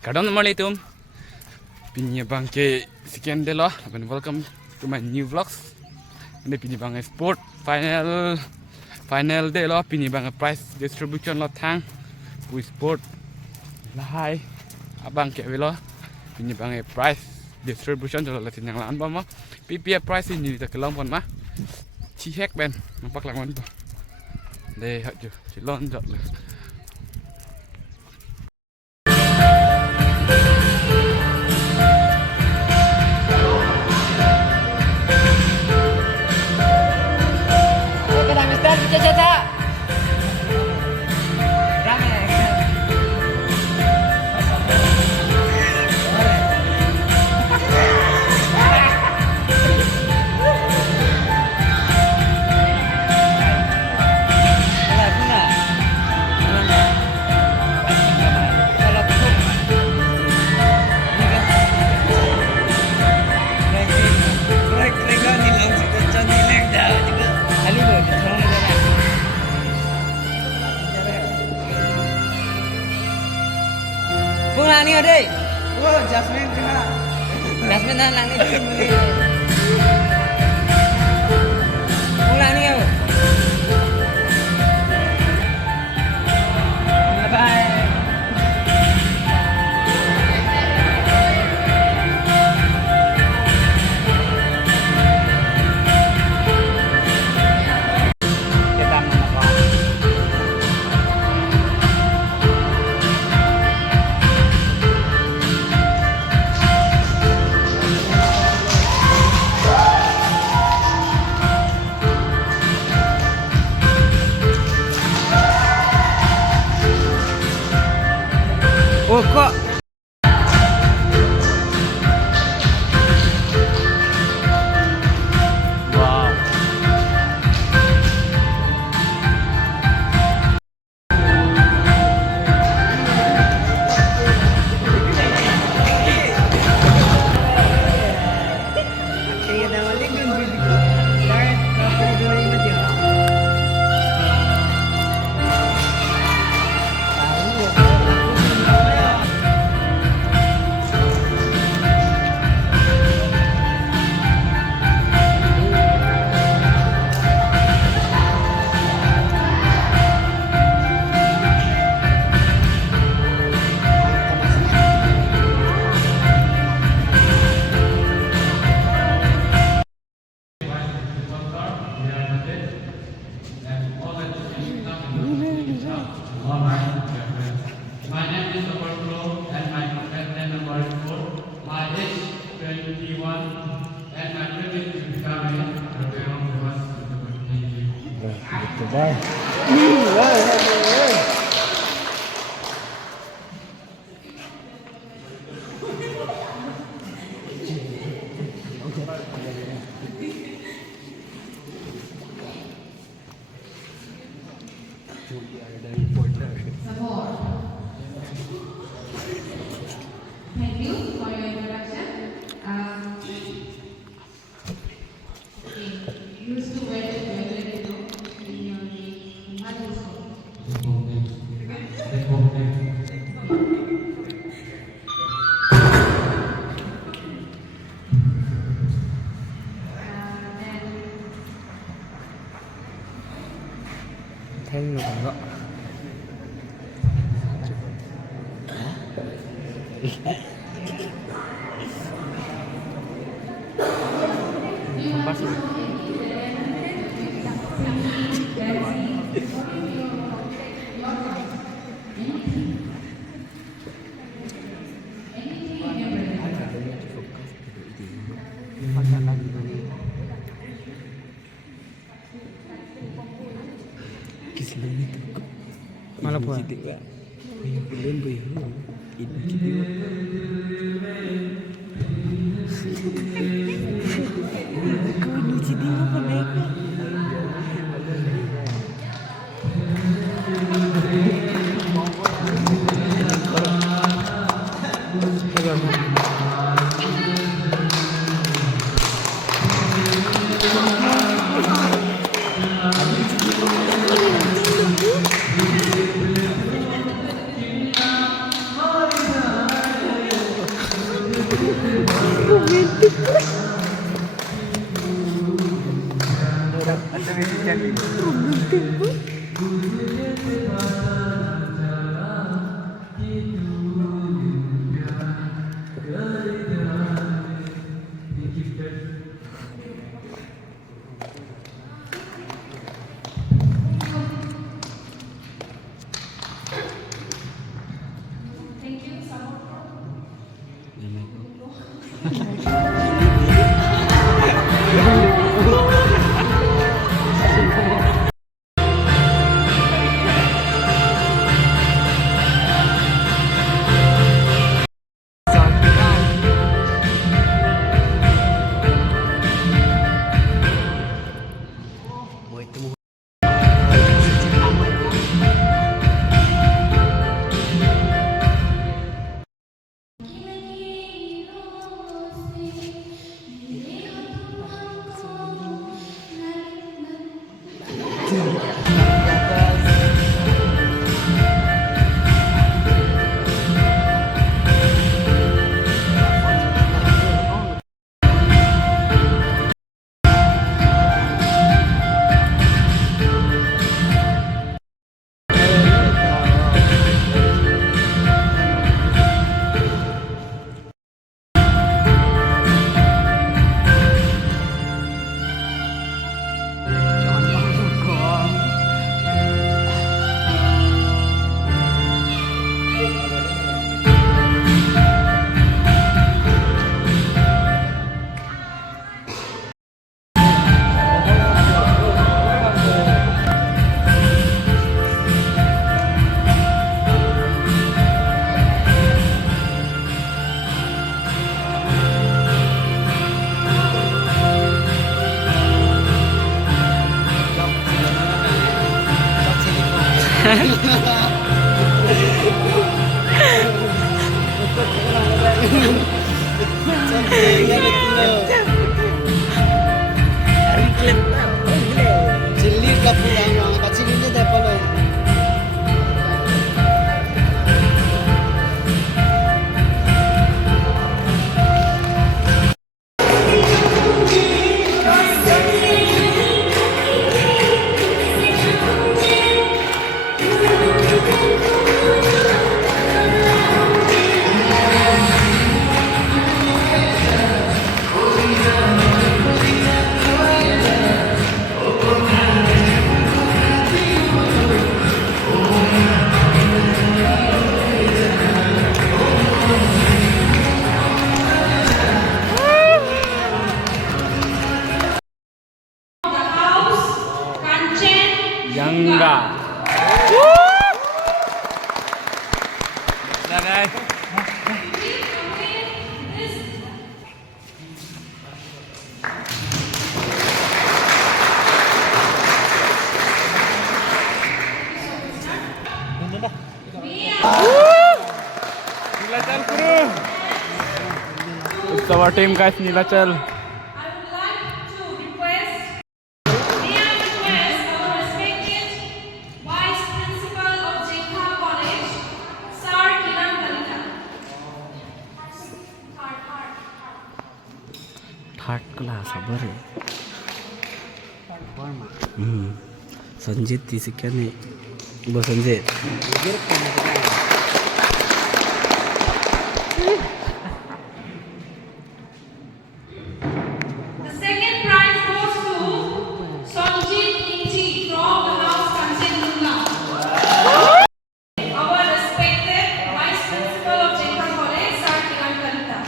Assalamualaikum. Pinya bangke sekian deh loh. And welcome to my new vlogs. Ini pinya bangke sport final day loh. Pinya bangke prize distribution loh thang. Pu sport lahai. Abang kayak loh. Pinya bangke prize distribution loh latin yang lain mah. PPA prize ini kita kelam pun mah. Cihek ben. Nampak langan tuh. Deh hak je. Cilon jat lah. Pulang nih adek. Oh, Jasmine kena. Jasmine nang ni beli. Pulang nih aku. Bye. Oh kok wow. Kaya naman din yung video ko. Dahil kapag mo dyan. My name is Dr. Flo and my contact number is 4. My age 21 and my privilege to become a repair of the bus. Thank you for your introduction. Used to wear the jewelry, you know, in your mother's home. Thêm nữa không đó. Malah buat. Belum belum. Jelly kapu ang kacil ini dah pala. Yangga. Nah guys. Nilachal Kuru. It's our team guys, Nilachal. Third class खबर है संजीत तीसक्याने वो Sanjeet The second prize goes to Sanjit Inti from the house Kanchenjunga. Our respected Vice Principal of Jaipur College, Sir Kiran Kalita.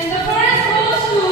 And the first goes to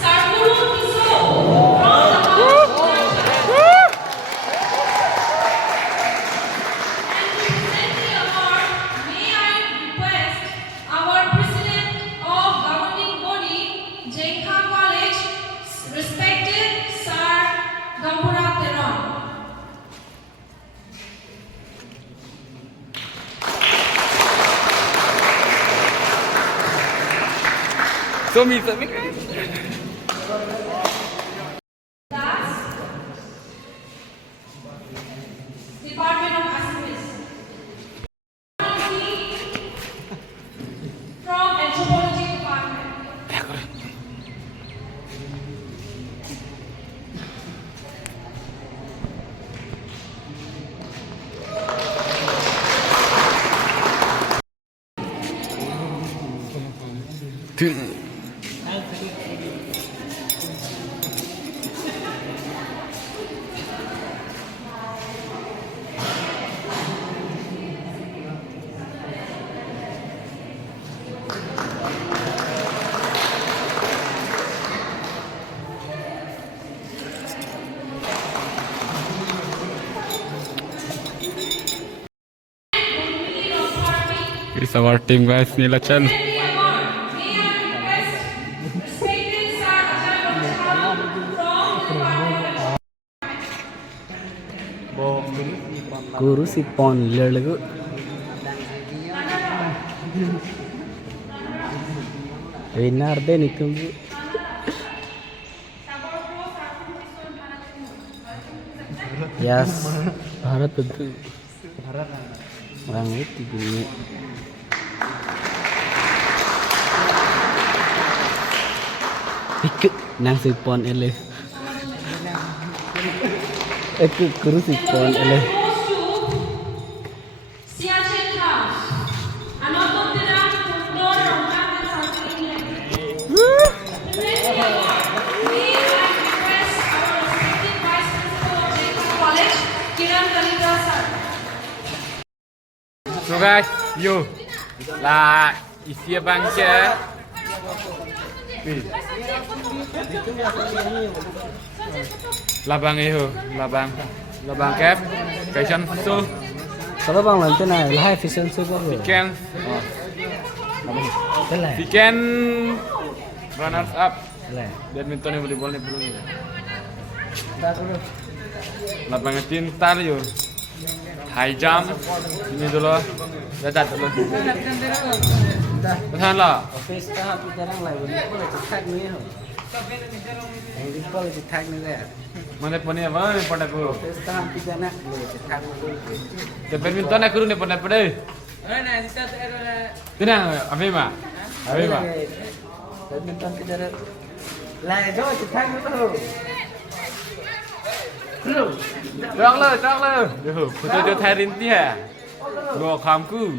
Sarguru Kiso from the house Konacha. And to present the award, may I request our President of Governing Body, Jaikha College, respected Sir Gambura Teron. Somi. Last, Department of Assamese. From Anthropology Department. It's our team guys, Nilachal. Guru si pon lelgu Winner deh itu. Yes, Bharat tentu. Orang itu gini. Ikut nang sipon ele. Ikut guru sipon ele. Goes to Siachen House. Another Kundor from South India. We request our respected Vice Principal of Jaipur College, Kiran Kalita sir. So guys, yo là ici bang kia. Labang itu, labang cap, fashion show, Kalau bang lantai na live fashion show apa? weekend, Telah. weekend runners up, Telah. badminton yang volleyball ni belum ni. Lapangan cinta yo, high jump, ini dulu, dadat dulu. Tahan lah. Office tahap kita orang lah, volleyball itu tag ni ho. Volleyball itu tag ni deh. Mana pun ni apa, pada aku. Office tahap kita nak, itu tag ni. Te badminton aku ni pada pada. Tenang, Afima. Afima. Badminton kita ada. Lah, jauh itu tag ni tu. Trăng lơ. Yo, foto jo Thai rin tia. Go kham ku.